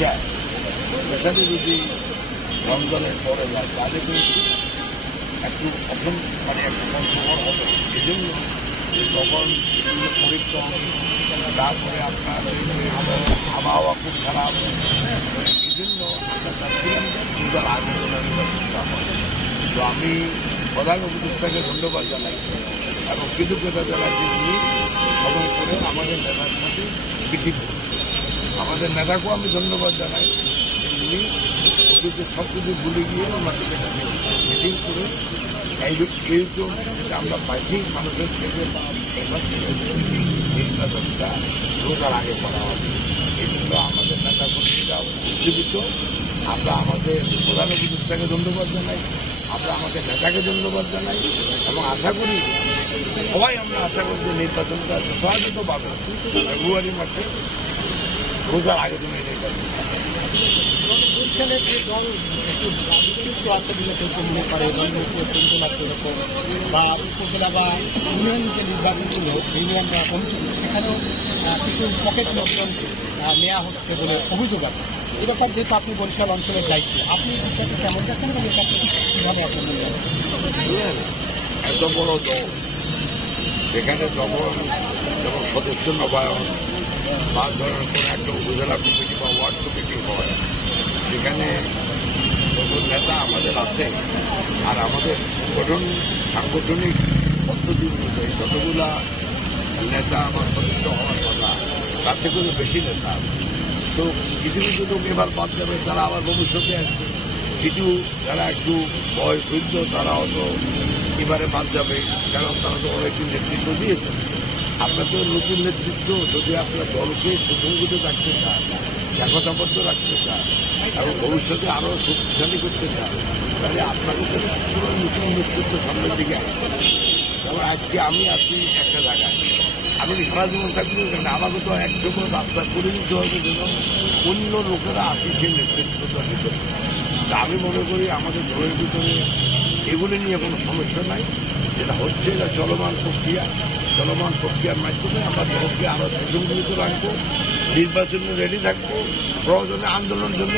যায় সেখানে যদি রমজানের পরে যায় তাহলে কিন্তু একটু মানে একটু কষ্টকর হবে। এই জন্য তখন এগুলো পরিক্রম, তারপরে আপনার আবহাওয়া খুব খারাপ, এই জন্য আমরা চাচ্ছিলাম যে পূজার আগে নির্বাচনটা হবে। তো আমি প্রধান উপদেষ্টাকে ধন্যবাদ জানাই এবং কৃতজ্ঞতা জানাই যে উনি সময় করে আমাদের নেতার সাথে মিটিং করছেন। আমাদের নেতাকেও আমি ধন্যবাদ জানাই উনি ওদেরকে সব কিছু ভুলে গিয়ে ওনাদের মিটিং করে এইরকম যেটা আমরা পাইছি মানুষের থেকে নির্বাচনটা রোজার আগে করা হবে। এই জন্য আমাদের নেতা কর্মীরা উজ্জীবিত। আমরা আমাদের প্রধান উপদেষ্টাকে ধন্যবাদ জানাই, আমরা আমাদের নেতাকে ধন্যবাদ জানাই এবং আশা করি সবাই আমরা আশা করি যে নির্বাচনটা যথাযথভাবে ফেব্রুয়ারি মাসে রোজার আগের দিনে নির্বাচন। বরিশালের যে দল একটু বিক্ষিপ্ত আছে বলে কেউ মনে করে, দল আছে এরকম, বা উপজেলা বা ইউনিয়ন যে নির্বাচনগুলো ইউনিয়ন কমিটিগুলো সেখানেও কিছু পকেট লোকজন নেওয়া হচ্ছে বলে অভিযোগ আছে। এ ব্যাপার যেহেতু আপনি বরিশাল অঞ্চলের দায়িত্ব, আপনি বিষয়টা কেমন দেখেন এবং এটাকে কীভাবে আপনার এত বড় দল সেখানে যখন সদস্য নবায়ন বা ধরনের কোনো একটা উপজেলা কমিটি বা ওয়ার্ড কমিটি হয়, সেখানে যত নেতা আমাদের আছে আর আমাদের সাংগঠনিক পদ্ধতি অনুযায়ী যতগুলা নেতা আমার সদস্য হওয়ার কথা তার থেকেও বেশি নেতা, তো কিছু কিছু লোক এবার বাদ যাবে, তারা আবার ভবিষ্যতে আসবে। কিছু যারা একটু বয়সবৃদ্ধ তারা হয়তো এবারে বাদ যাবে, কারণ তারা তো অনেকদিন নেতৃত্ব দিয়েছে। আপনার তো নতুন নেতৃত্ব যদি আপনার দলকে সুসংগঠিত রাখতে চান, একতাবদ্ধ রাখতে চান এবং ভবিষ্যতে আরও শক্তিশালী করতে চান, তাহলে আপনাকে তো সবসময় নতুন নেতৃত্ব সামনের দিকে আসতে হবে। যেমন আজকে আমি আছি একটা জায়গায়, আমি সারা জীবন থাকলেও কেন আমাকে তো একদম রাস্তা করে নিতে হবে যেন অন্য লোকেরা আসি সেই নেতৃত্বটা নিতে। তা আমি মনে করি আমাদের দলের ভিতরে এগুলি নিয়ে কোনো সমস্যা নাই, যেটা হচ্ছে এটা চলমান প্রক্রিয়ার মাধ্যমে আমরা দলকে আরও সুসংগঠিত রাখবো, নির্বাচনে রেডি থাকবো, প্রয়োজনে আন্দোলনের জন্য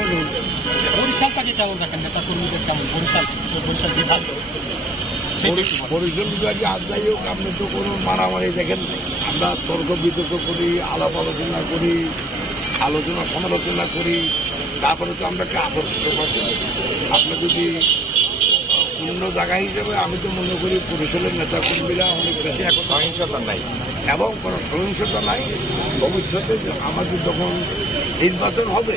বরিশালটাকে কেমন দেখেন, নেতা কর্মীদের কেমন? বরিশাল বিভাগ বরিশাল বিভাগে আর যাই হোক, আপনি তো কোনো মারামারি দেখেন নাই। আমরা তর্ক বিতর্ক করি, আলাপ আলোচনা করি, আলোচনা সমালোচনা করি, তারপরে তো আমরা একটা আদর্শ পাচ্ছি। আপনার যদি অন্য জায়গা হিসেবে আমি তো মনে করি বরিশালের নেতা কর্মীরা অনেক বেশি এখন সহিংসতা নাই এবং কোনো সহিংসতা নাই। ভবিষ্যতে আমাদের যখন নির্বাচন হবে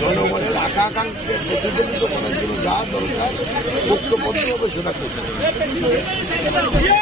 জনগণের আকাঙ্ক্ষাকে প্রতিফলিত করার জন্য যা দরকার ঐক্যবদ্ধ হবে সেটা করতে হবে।